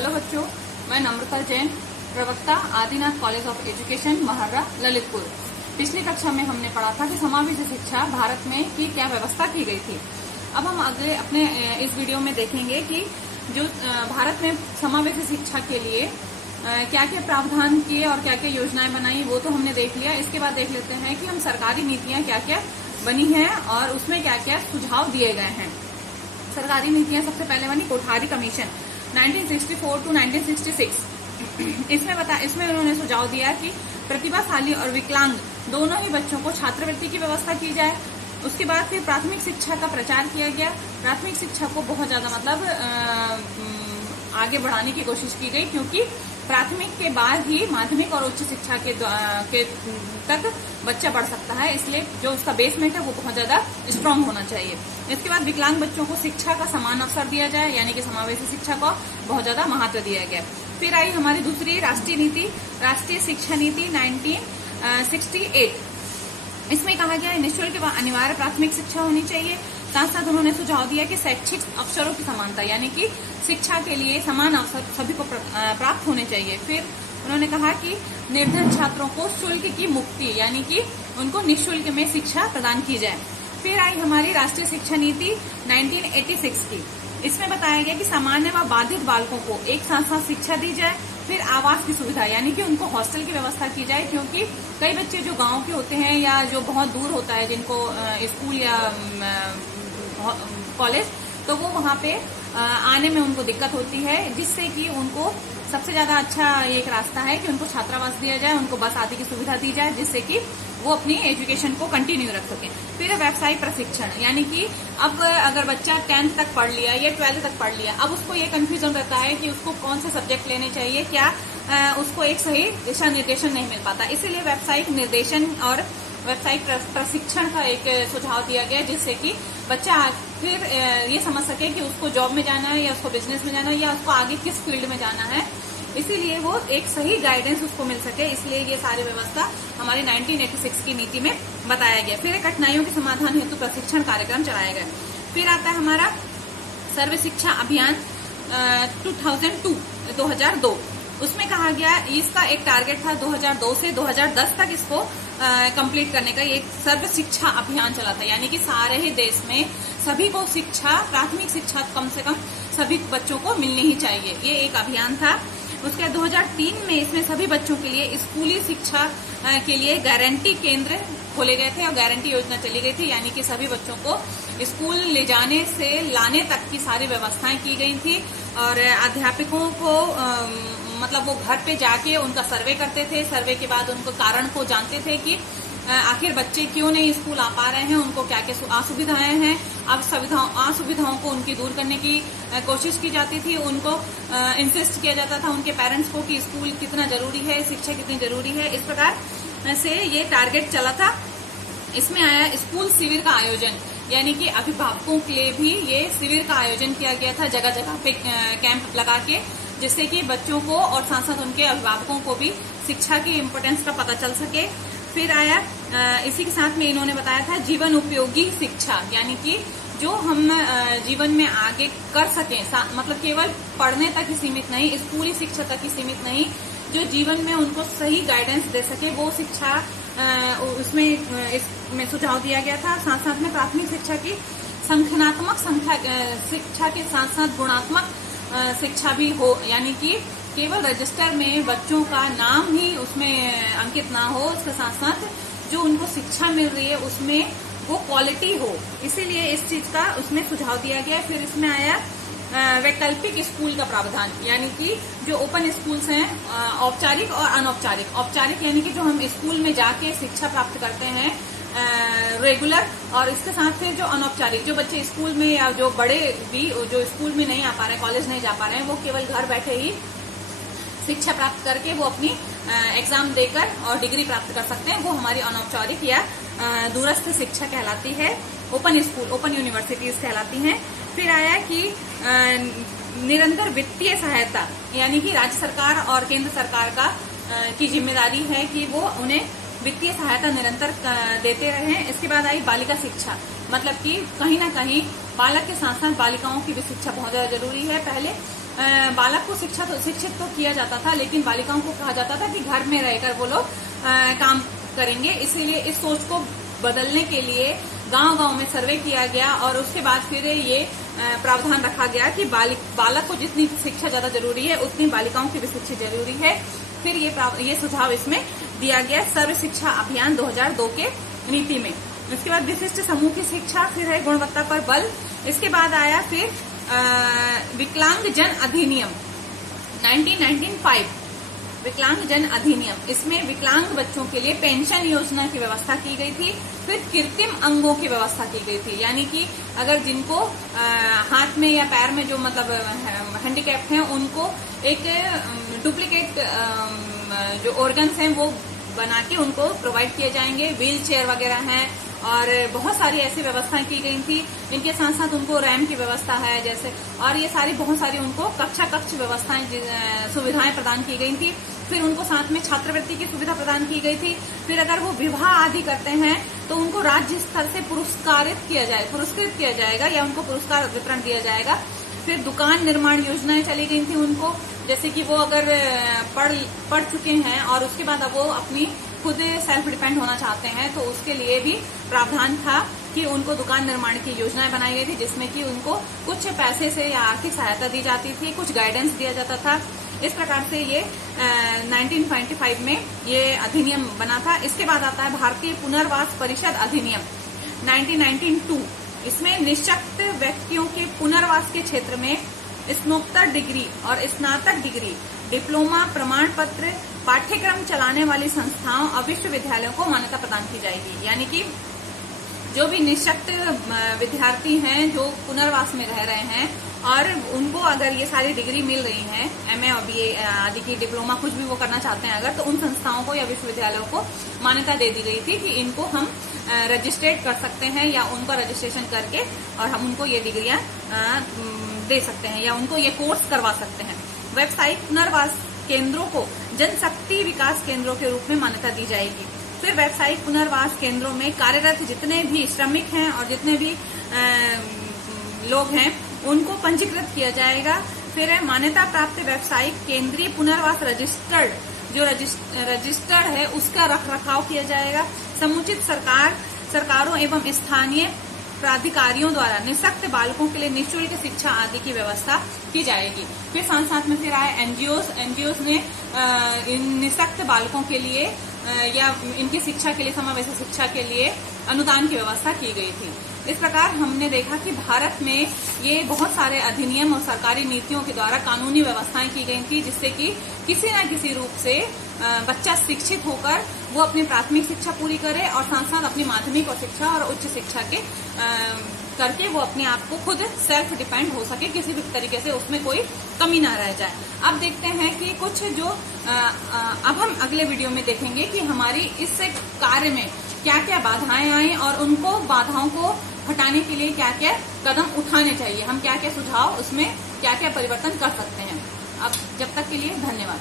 Hello बच्चों, मैं नम्रता जैन, प्रवक्ता Adinath college of education Maharra Lalitpur. पिछली कक्षा में हमने पढ़ा था कि समावेशी शिक्षा भारत में की क्या व्यवस्था की गई थी। अब हम अगले अपने इस वीडियो में देखेंगे कि जो भारत में समावेशी शिक्षा के लिए क्या क्या प्रावधान किए और क्या क्या योजनाएं बनाई वो तो हमने देख लिया। इसके बाद देख लेते हैं कि हम सरकारी नीतियां क्या क्या बनी हैं और उसमें क्या क्या सुझाव दिए गए हैं। सरकारी नीतियां सबसे पहले बनी कोठारी कमीशन 1964 टू 1966। इसमें उन्होंने सुझाव दिया कि प्रतिभाशाली और विकलांग दोनों ही बच्चों को छात्रवृत्ति की व्यवस्था की जाए। उसके बाद फिर प्राथमिक शिक्षा का प्रचार किया गया। प्राथमिक शिक्षा को बहुत ज्यादा आगे बढ़ाने की कोशिश की गई, क्योंकि प्राथमिक के बाद ही माध्यमिक और उच्च शिक्षा के तक बच्चा बढ़ सकता है, इसलिए जो उसका बेसमेंट है वो बहुत ज्यादा स्ट्रांग होना चाहिए। इसके बाद विकलांग बच्चों को शिक्षा का समान अवसर दिया जाए, यानी कि समावेशी शिक्षा को बहुत ज्यादा महत्व दिया गया। फिर आई हमारी दूसरी राष्ट्रीय नीति, राष्ट्रीय शिक्षा नीति 1968। इसमें कहा गया है निःशुल्क व अनिवार्य प्राथमिक शिक्षा होनी चाहिए। साथ साथ उन्होंने सुझाव दिया कि शैक्षिक अवसरों की समानता, यानी कि शिक्षा के लिए समान अवसर सभी को प्राप्त होने चाहिए। फिर उन्होंने कहा कि निर्धन छात्रों को शुल्क की मुक्ति, यानी कि उनको निःशुल्क में शिक्षा प्रदान की जाए। फिर आई हमारी राष्ट्रीय शिक्षा नीति 1986 की। इसमें बताया गया कि सामान्य व बाधित बालकों को एक साथ साथ शिक्षा दी जाए। फिर आवास की सुविधा, यानी कि उनको हॉस्टल की व्यवस्था की जाए, क्योंकि कई बच्चे जो गांव के होते हैं या जो बहुत दूर होता है जिनको स्कूल या कॉलेज, तो वो वहाँ पे आने में उनको दिक्कत होती है, जिससे कि उनको सबसे ज्यादा अच्छा एक रास्ता है कि उनको छात्रावास दिया जाए, उनको बस आदि की सुविधा दी जाए, जिससे कि वो अपनी एजुकेशन को कंटिन्यू रख सके। फिर व्यावसायिक प्रशिक्षण, यानी कि अब अगर बच्चा 10th तक पढ़ लिया या 12th तक पढ़ लिया, अब उसको ये कंफ्यूजन रहता है कि उसको कौन से सब्जेक्ट लेने चाहिए, क्या उसको एक सही दिशा निर्देशन नहीं मिल पाता। इसीलिए व्यावसायिक निर्देशन और व्यावसायिक प्रशिक्षण का एक सुझाव दिया गया, जिससे कि बच्चा फिर ये समझ सके कि उसको जॉब में जाना है या उसको बिजनेस में जाना है या उसको आगे किस फील्ड में जाना है, इसीलिए वो एक सही गाइडेंस उसको मिल सके। इसलिए ये सारी व्यवस्था हमारी 1986 की नीति में बताया गया। फिर कठिनाइयों के समाधान हेतु प्रशिक्षण कार्यक्रम चलाया गया। फिर आता है हमारा सर्व शिक्षा अभियान 2002। उसमें कहा गया, इसका एक टारगेट था 2002 से 2010 तक इसको कंप्लीट करने का। एक सर्व शिक्षा अभियान चला था, यानी कि सारे ही देश में सभी को शिक्षा, प्राथमिक शिक्षा कम से कम सभी बच्चों को मिलनी ही चाहिए, ये एक अभियान था। उसके 2003 में इसमें सभी बच्चों के लिए स्कूली शिक्षा के लिए गारंटी केंद्र खोले गए थे और गारंटी योजना चली गई थी, यानी कि सभी बच्चों को स्कूल ले जाने से लाने तक की सारी व्यवस्थाएं की गई थी। और अध्यापकों को वो घर पे जाके उनका सर्वे करते थे। सर्वे के बाद उनको कारण को जानते थे कि आखिर बच्चे क्यों नहीं स्कूल आ पा रहे हैं, उनको क्या क्या असुविधाएं हैं। अब असुविधाओं को उनकी दूर करने की कोशिश की जाती थी। उनको इंसिस्ट किया जाता था उनके पेरेंट्स को कि स्कूल कितना जरूरी है, शिक्षा कितनी जरूरी है। इस प्रकार से ये टारगेट चला था। इसमें आया स्कूल शिविर का आयोजन, यानी कि अभिभावकों के लिए भी ये शिविर का आयोजन किया गया था, जगह जगह पे कैंप लगा के, जिससे कि बच्चों को और साथ साथ उनके अभिभावकों को भी शिक्षा की इम्पोर्टेंस का पता चल सके। फिर आया इसी के साथ में इन्होंने बताया था जीवन उपयोगी शिक्षा, यानी कि जो हम जीवन में आगे कर सकें, केवल पढ़ने तक ही सीमित नहीं, स्कूली शिक्षा तक ही सीमित नहीं, जो जीवन में उनको सही गाइडेंस दे सके वो शिक्षा, इसमें सुझाव दिया गया था। साथ साथ में प्राथमिक शिक्षा की संख्यात्मक शिक्षा के साथ साथ गुणात्मक शिक्षा भी हो, यानी कि केवल रजिस्टर में बच्चों का नाम ही उसमें अंकित ना हो, उसके साथ साथ जो उनको शिक्षा मिल रही है उसमें वो क्वालिटी हो, इसीलिए इस चीज का उसमें सुझाव दिया गया। फिर इसमें आया वैकल्पिक स्कूल का प्रावधान, यानी कि जो ओपन स्कूल्स हैं, औपचारिक और अनौपचारिक। औपचारिक यानी कि जो हम स्कूल में जाके शिक्षा प्राप्त करते हैं रेगुलर, और इसके साथ फिर जो अनौपचारिक, जो बच्चे स्कूल में या जो बड़े भी जो स्कूल में नहीं आ पा रहे हैं, कॉलेज नहीं जा पा रहे हैं, वो केवल घर बैठे ही शिक्षा प्राप्त करके वो अपनी एग्जाम देकर और डिग्री प्राप्त कर सकते हैं, वो हमारी अनौपचारिक या दूरस्थ शिक्षा कहलाती है। ओपन स्कूल, ओपन यूनिवर्सिटीज कहलाती हैं। फिर आया कि निरंतर वित्तीय सहायता, यानी कि राज्य सरकार और केंद्र सरकार की जिम्मेदारी है कि वो उन्हें वित्तीय सहायता निरंतर देते रहें। इसके बाद आई बालिका शिक्षा, मतलब कि कहीं ना कहीं बालक के साथ साथ बालिकाओं की भी शिक्षा बहुत ज्यादा जरूरी है। पहले बालक को शिक्षित तो किया जाता था, लेकिन बालिकाओं को कहा जाता था कि घर में रहकर वो लोग काम करेंगे। इसीलिए इस सोच को बदलने के लिए गांव-गांव में सर्वे किया गया और उसके बाद फिर ये प्रावधान रखा गया कि बालक को जितनी शिक्षा ज्यादा जरूरी है उतनी बालिकाओं की भी शिक्षा जरूरी है। फिर ये सुझाव इसमें दिया गया सर्व शिक्षा अभियान 2002 के नीति में। इसके बाद विशिष्ट समूह की शिक्षा, फिर है गुणवत्ता पर बल। इसके बाद आया फिर विकलांगजन अधिनियम 1995, विकलांगजन अधिनियम। इसमें विकलांग बच्चों के लिए पेंशन योजना की व्यवस्था की गई थी। फिर कृत्रिम अंगों की व्यवस्था की गई थी, यानी कि अगर जिनको हाथ में या पैर में जो मतलब हैंडीकैप हैं उनको एक डुप्लीकेट जो ऑर्गन्स हैं वो बना के उनको प्रोवाइड किए जाएंगे। व्हील चेयर वगैरह हैं और बहुत सारी ऐसी व्यवस्थाएं की गई थी। इनके साथ साथ उनको रैंप की व्यवस्था है जैसे, और ये सारी बहुत सारी उनको कक्ष व्यवस्थाएं सुविधाएं प्रदान की गई थी। फिर उनको साथ में छात्रवृत्ति की सुविधा प्रदान की गई थी। फिर अगर वो विवाह आदि करते हैं तो उनको राज्य स्तर से पुरस्कृत किया जाएगा या उनको पुरस्कार वितरण दिया जाएगा। फिर दुकान निर्माण योजनाएं चली गई थी उनको, जैसे कि वो अगर पढ़ चुके हैं और उसके बाद अब वो अपनी खुद सेल्फ डिपेंड होना चाहते हैं तो उसके लिए भी प्रावधान था कि उनको दुकान निर्माण की योजनाएं बनाई गई थी, जिसमें कि उनको कुछ पैसे से या आर्थिक सहायता दी जाती थी, कुछ गाइडेंस दिया जाता था। इस प्रकार से ये 1995 में ये अधिनियम बना था। इसके बाद आता है भारतीय पुनर्वास परिषद अधिनियम 1992। इसमें निःशक्त व्यक्तियों के पुनर्वास के क्षेत्र में स्नातक डिग्री और स्नातक डिग्री, डिप्लोमा, प्रमाण पत्र, पाठ्यक्रम चलाने वाली संस्थाओं और विश्वविद्यालयों को मान्यता प्रदान की जाएगी। यानी कि जो भी निःशक्त विद्यार्थी हैं जो पुनर्वास में रह रहे हैं और उनको अगर ये सारी डिग्री मिल रही है, एमए और बीए आदि की, डिप्लोमा कुछ भी वो करना चाहते हैं अगर, तो उन संस्थाओं को या विश्वविद्यालयों को मान्यता दे दी गई थी कि इनको हम रजिस्ट्रेट कर सकते हैं या उनका रजिस्ट्रेशन करके और हम उनको ये डिग्रियां दे सकते हैं या उनको ये कोर्स करवा सकते हैं। व्यावसायिक पुनर्वास केंद्रों को जनशक्ति विकास केंद्रों के रूप में मान्यता दी जाएगी। फिर व्यावसायिक पुनर्वास केंद्रों में कार्यरत जितने भी श्रमिक हैं और जितने भी लोग हैं उनको पंजीकृत किया जाएगा। फिर है मान्यता प्राप्त व्यावसायिक केंद्रीय पुनर्वास रजिस्टर्ड, जो रजिस्टर्ड है उसका रखरखाव किया जाएगा। समुचित सरकारों एवं स्थानीय प्राधिकारियों द्वारा निःशक्त बालकों के लिए निःशुल्क शिक्षा आदि की व्यवस्था की जाएगी। फिर साथ में फिर आए एनजीओज ने इन निःशक्त बालकों के लिए या इनकी शिक्षा के लिए, समावेशी शिक्षा के लिए अनुदान की व्यवस्था की गई थी। इस प्रकार हमने देखा कि भारत में ये बहुत सारे अधिनियम और सरकारी नीतियों के द्वारा कानूनी व्यवस्थाएं की गई थी, जिससे कि किसी न किसी रूप से बच्चा शिक्षित होकर वो अपनी प्राथमिक शिक्षा पूरी करे और साथ साथ अपनी माध्यमिक और शिक्षा और उच्च शिक्षा के करके वो अपने आप को खुद सेल्फ डिपेंड हो सके, किसी भी तरीके से उसमें कोई कमी ना रह जाए। अब देखते हैं कि कुछ जो अब हम अगले वीडियो में देखेंगे कि हमारी इस कार्य में क्या क्या बाधाएं आई और उनको बाधाओं को हटाने के लिए क्या क्या कदम उठाने चाहिए, हम क्या क्या सुझाव उसमें क्या क्या परिवर्तन कर सकते हैं। अब जब तक के लिए धन्यवाद।